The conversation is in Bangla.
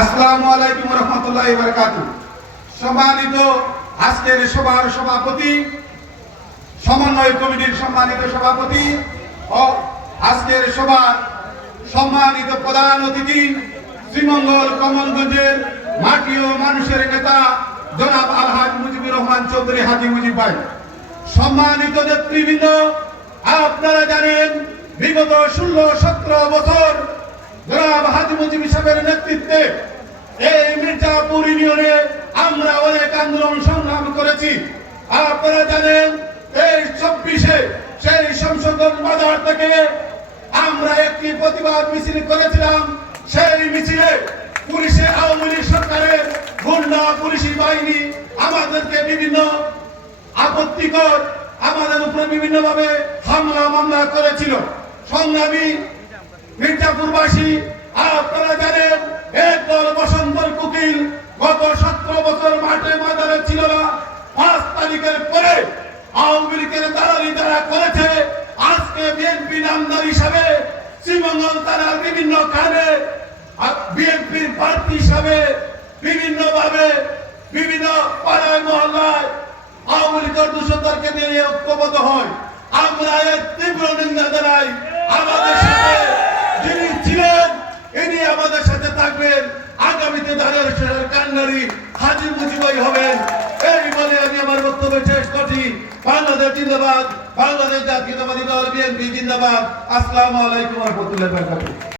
আসসালামু আলাইকুম ওয়া রাহমাতুল্লাহি ওয়া বারাকাতুহু। সম্মানিত আজকের সভার সভাপতি, সমন্বয় কমিটির সম্মানিত সভাপতি ও আজকের সভার সম্মানিত প্রধান অতিথি, শ্রীমঙ্গল কমলগঞ্জের মাটি ও মানুষের নেতা জনাব আলহাজ মুজিবুর রহমান চৌধুরী হাজী মুজিব ভাই, সম্মানিত নেতৃবৃন্দ, আপনারা জানেন বিগত 16-17 বছর জনাব হাজী মুজিব সাহেবের নেতৃত্বে এই মির্জাপুর ইউনিয়নে আমরা অনেক আন্দোলন সংগ্রাম করেছি। আপনারা জানেন এই 26-এ সেই সংশোধন বাজার থেকে আমরা একটি প্রতিবাদ মিছিল করেছিলাম। সেই মিছিলে পুলিশের, আওয়ামী লীগ সরকারের গুন্ডা পুলিশি বাহিনী আমাদেরকে বিভিন্ন আপত্তিকর আমাদের উপরে বিভিন্ন ভাবে হামলা মামলা করেছিল। সংগ্রামী মির্জাপুরবাসী, আপনারা জানেন একদল বসন্তর কুকিল গত 17 বছর মাঠে ময়দানে ছিল না। 5 তারিখের পরে আওয়ামী লীগের দালালি যারা করেছে, আজকে বিএনপি নামদার হিসাবে শ্রীমঙ্গল থানার বিভিন্ন কারণে বিএনপির প্রার্থী হিসাবে বিভিন্ন ভাবে বিভিন্ন পাড়ায় মহল্লায় আওয়ামী লীগের দূষণকে নিয়ে ঐক্যবদ্ধ হয়। আমরা এর তীব্র নিন্দা জানাই। আমাদের সাথে যিনি ছিলেন ইনি আমাদের সাথে থাকবেন, আগামীতে ধানের কান্ডারি হাজী মুজিব ভাই হবেন। এই বলে আমি আমার বক্তব্য শেষ করছি। বাংলাদেশ জিন্দাবাদ, বাংলাদেশ জাতীয়তাবাদী দল বিএনপি জিন্দাবাদ। আসসালামু আলাইকুম ওয়া রাহমাতুল্লাহি ওয়া বারাকাতুহু।